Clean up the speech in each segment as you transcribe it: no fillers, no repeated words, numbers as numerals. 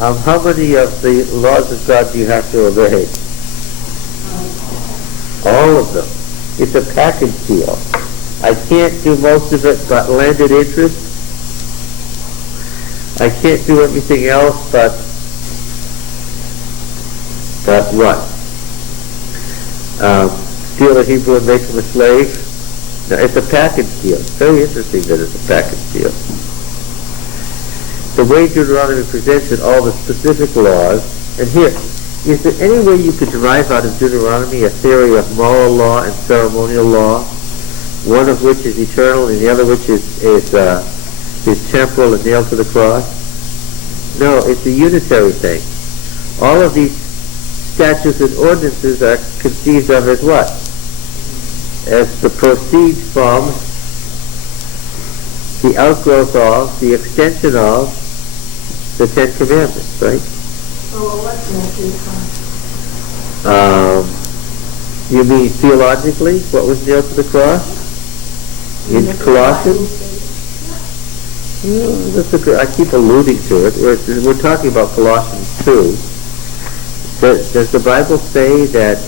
How many of the laws of God do you have to obey? All of them. It's a package deal. I can't do most of it but landed interest. I can't do everything else but what? Steal a Hebrew and make him a slave? No, it's a package deal. It's very interesting that it's a package deal. The way Deuteronomy presents it, all the specific laws, and here, is there any way you could derive out of Deuteronomy a theory of moral law and ceremonial law, one of which is eternal and the other which is temporal and nailed to the cross? No, it's a unitary thing. All of these statutes and ordinances are conceived of as what? As the proceed from, the outgrowth of, the extension of the Ten Commandments, right? So what's nailed to the cross? You mean theologically, what was nailed to the cross? In Colossians? I keep alluding to it. We're talking about Colossians 2. Does the Bible say that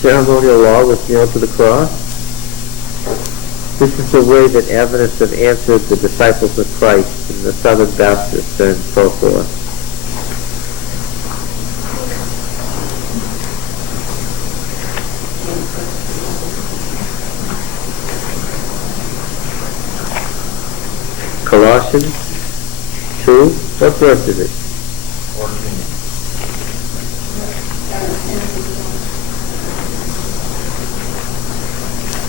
ceremonial law was nailed to the cross? This is the way that Adventists have answered the disciples of Christ and the Southern Baptists and so forth. Colossians 2, what verse is it?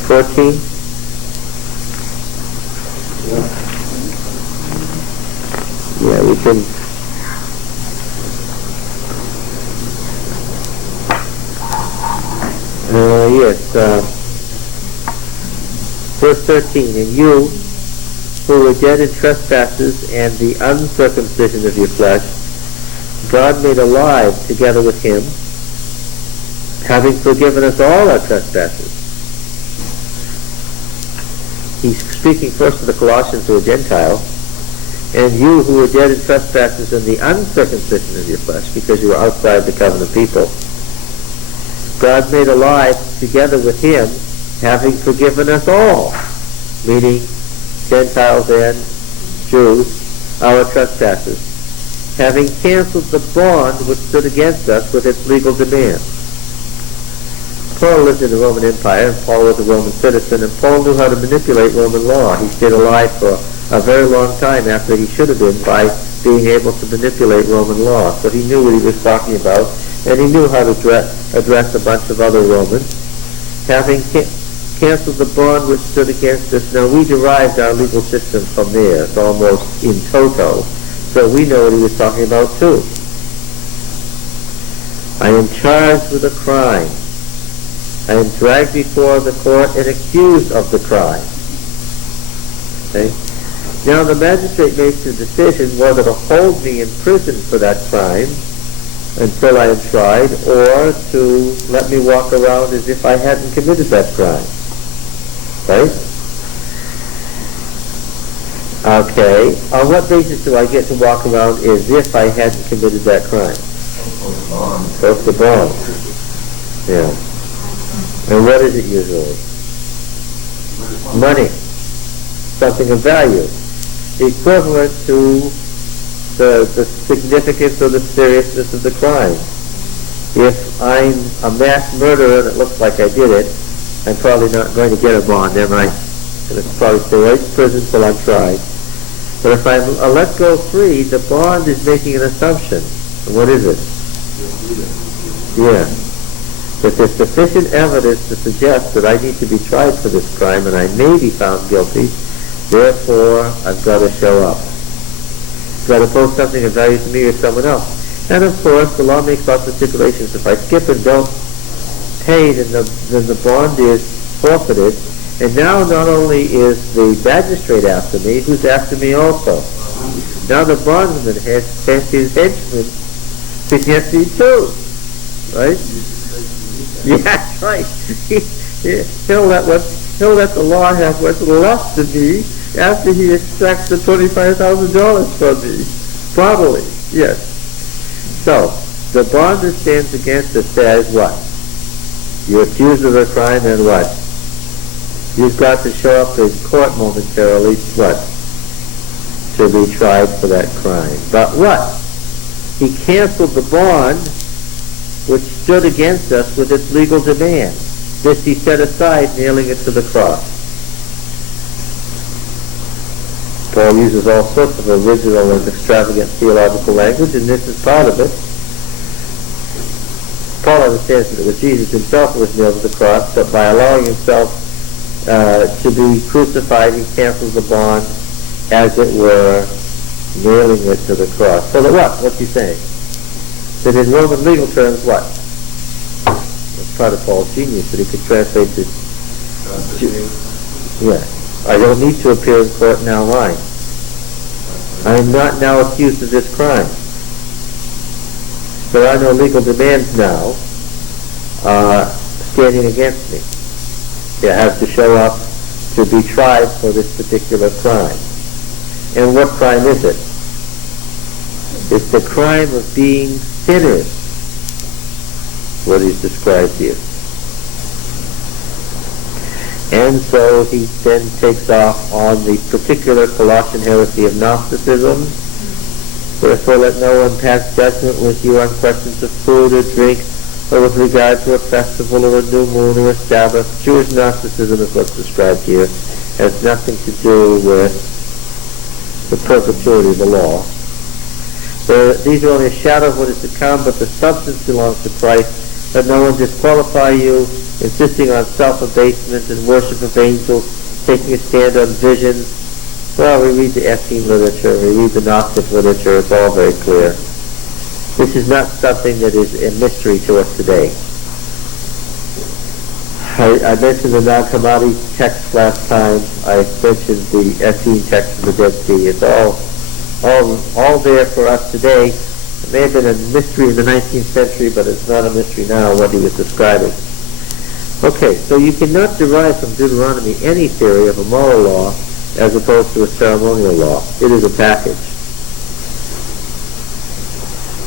14? Yeah, we can. Yes. Verse 13. And you, who were dead in trespasses and the uncircumcision of your flesh, God made alive together with him, having forgiven us all our trespasses. He's speaking first to the Colossians who are Gentile. And you who were dead in trespasses and the uncircumcision of your flesh, because you were outside the covenant people, God made alive together with him, having forgiven us all, meaning Gentiles and Jews, our trespasses, having canceled the bond which stood against us with its legal demands. Paul lived in the Roman Empire, and Paul was a Roman citizen, and Paul knew how to manipulate Roman law. He stayed alive for a very long time after he should have been by being able to manipulate Roman law. So he knew what he was talking about, and he knew how to address a bunch of other Romans. Having canceled the bond which stood against us, now we derived our legal system from there. It's almost in toto. So we know what he was talking about too. I am charged with a crime. I am dragged before the court and accused of the crime. Okay? Now the magistrate makes the decision whether to hold me in prison for that crime until I am tried, or to let me walk around as if I hadn't committed that crime. Right? Okay. On what basis do I get to walk around as if I hadn't committed that crime? Post the bond. Yeah. And what is it usually? Money. Something of value. Equivalent to the significance or the seriousness of the crime. If I'm a mass murderer and it looks like I did it, I'm probably not going to get a bond, am I? And it's probably stay right in prison till I'm tried. But if I'm let go free, the bond is making an assumption. And what is it? Yeah. That there's sufficient evidence to suggest that I need to be tried for this crime and I may be found guilty, therefore I've got to show up. I've got to post something of value to me or someone else. And of course, the law makes lots of stipulations. If I skip and don't pay, then the bond is forfeited. And now not only is the magistrate after me, who's after me also? Now the bondsman has sent his henchmen to get me too. Right? Yeah, that's right. He'll let the law have what's left of me after he extracts the $25,000 from me. Probably, yes. So, the bond that stands against us says what? You're accused of a crime and what? You've got to show up in court momentarily, what? To be tried for that crime. But what? He canceled the bond which stood against us with its legal demand. This he set aside, nailing it to the cross. Paul uses all sorts of original and extravagant theological language, and this is part of it. Paul understands that it was Jesus himself who was nailed to the cross, but by allowing himself to be crucified, he cancels the bond, as it were, nailing it to the cross. So that what? What's he saying? That in Roman legal terms, what? That's part of Paul's genius, that he could translate it. Yeah. I don't need to appear in court now lying. I am not now accused of this crime. There are no legal demands now standing against me. You have to show up to be tried for this particular crime. And what crime is it? It's the crime of being sinners, what is described here. And so he then takes off on the particular Colossian heresy of Gnosticism. Therefore let no one pass judgment with you on questions of food or drink, or with regard to a festival or a new moon or a Sabbath. Jewish Gnosticism is what's described here. It has nothing to do with the perpetuity of the law. These are only a shadow of what is to come, but the substance belongs to Christ. Let no one disqualify you, insisting on self-abasement and worship of angels, taking a stand on visions. Well, we read the Essene literature, we read the Gnostic literature, it's all very clear. This is not something that is a mystery to us today. I mentioned the non-commodity text last time. I mentioned the Essene text from the Dead Sea. It's all there for us today. It may have been a mystery in the 19th century, but it's not a mystery now what he was describing. Okay, so you cannot derive from Deuteronomy any theory of a moral law as opposed to a ceremonial law. It is a package.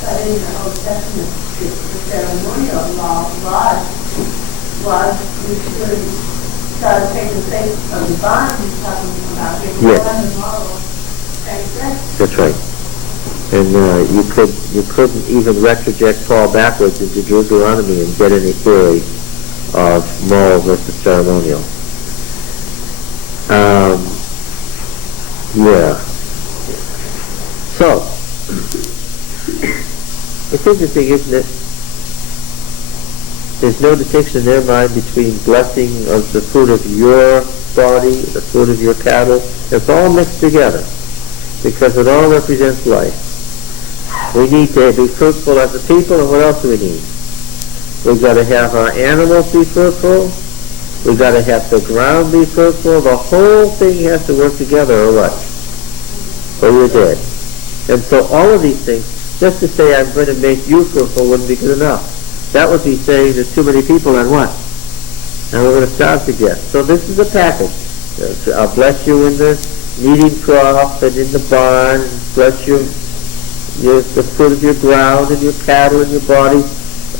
But in the Old Testament, the ceremonial law was you should start taking the face of the bond he's talking about. Yes. The moral transgression. That's right. And you couldn't even retroject Paul backwards into Deuteronomy and get any theory of moral versus ceremonial. Yeah. So, it's interesting, isn't it? There's no distinction in their mind between blessing of the fruit of your body, the fruit of your cattle. It's all mixed together because it all represents life. We need to be fruitful as a people, and what else do we need? We've got to have our animals be fruitful. We've got to have the ground be fruitful. The whole thing has to work together, or what? Or you're dead. And so all of these things, just to say I'm going to make you fruitful wouldn't be good enough. That would be saying there's too many people and what? And we're going to starve to death. So this is a package. I'll bless you in the kneading trough and in the barn, and bless you the fruit of your ground and your cattle and your body.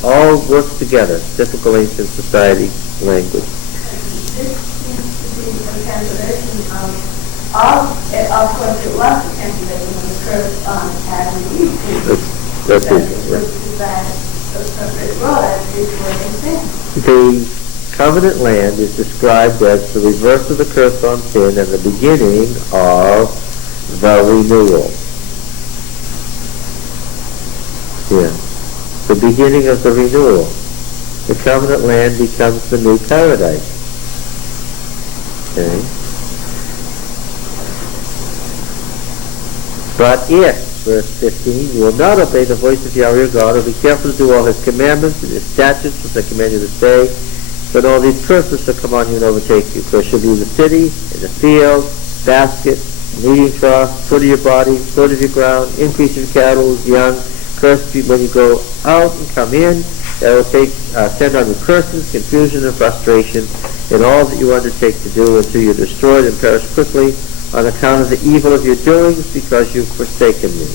All works together. Typical ancient society language. This seems to be a cancellation of course it was a cancellation of the curse on Adam and Eve. That's it. The covenant land is described as the reverse of the curse on sin and the beginning of the renewal. Yeah. The beginning of the renewal. The covenant land becomes the new paradise. Okay. But if, verse 15, you will not obey the voice of Yahweh your God, or be careful to do all his commandments and his statutes, which I command you this day, then all these curses shall come on you and overtake you. Cursed shall be the city, in the field, basket, kneading trough, foot of your body, foot of your ground, increase of cattle, young. Cursed be when you go out and come in. That will send on you curses, confusion, and frustration in all that you undertake to do until you're destroyed and perish quickly on account of the evil of your doings, because you've forsaken me.